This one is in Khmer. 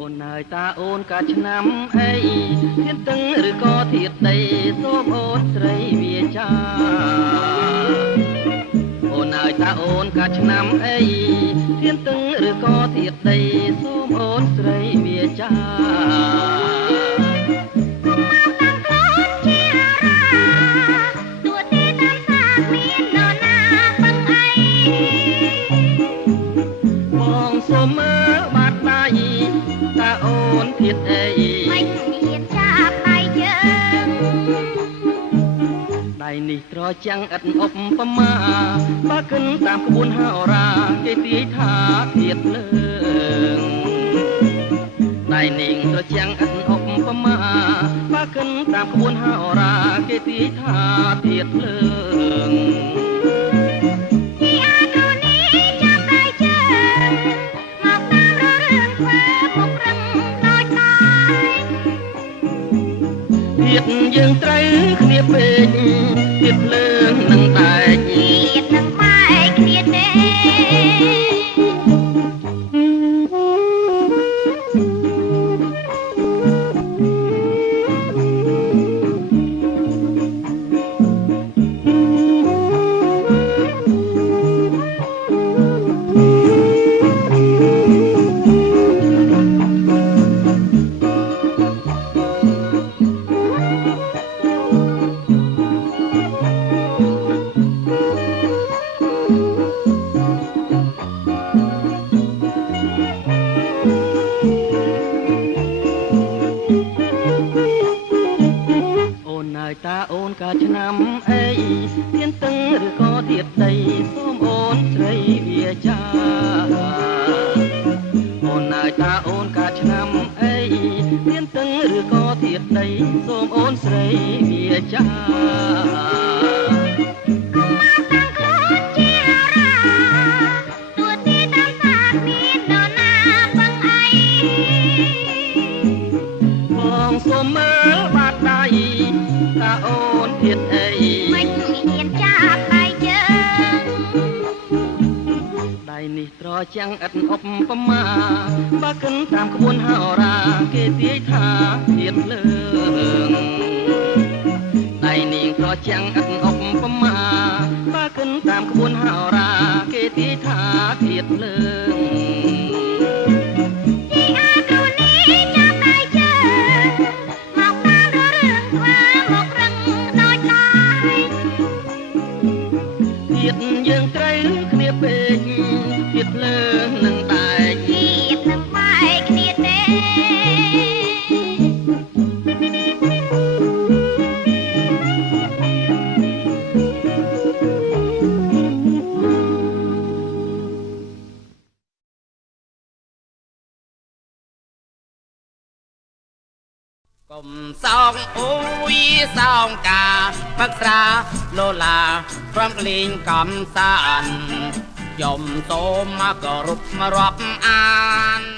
អូនហើយតាអូនកាឆ្នាំអីធៀបទឹងឬក៏ធៀបដីសូមអូនស្រីវាចាអូនហើយតាអូនកាឆ្នាំអីធៀបទឹងឬក៏ធៀបដីសូមអូនស្រីវាចាសូមមើលបាត់ដៃតាអូនធៀបអីមិនហ៊ានចាប់ដៃយើងដៃនេះត្រចាំងឥតអុបប្រមាបើគិនតាមក្បួនហោរាគេទាយថាធៀបលើងដៃនេះត្រចាំងឥតអុបប្រមាបើគិនតាមក្បួនហោរាគេទាយថាធៀបលើងយើងត្រូវគ្នាពេកទៀតលើងនឹងតែទៀតនឹងបែកគ្នាទេតាអូនកាឆ្នាំអីទៀនតឹងឬក៏ទៀតដីសូមអូនស្រីវាចាអូនហើយតាអូនកាឆ្នាំអីទៀនតឹងឬក៏ទៀតដីសូមអូនស្រីវាចាសូមមើលបាត់ដៃតាអូនធៀបអីមិនហ៊ានចាប់ដៃយើងដៃនេះត្រចាំងឥតអុបប្រមាបើគិនតាមក្បួនហោរាគេទាយថាធៀបលើងដៃនេះត្រចាំងឥតអុបប្រមាបើគិនតាមក្បួនហោរាគេទាយថាធៀបលើងយើងត្រូវគ្នាពេកទៀតលើនឹងតែទៀតនឹងបែកគ្នាទេកុំសោកអូយសោកកាផឹកស្រាឡូឡាព្រមលេងកំសាន្តយំសូមមកគោរពរាប់អាន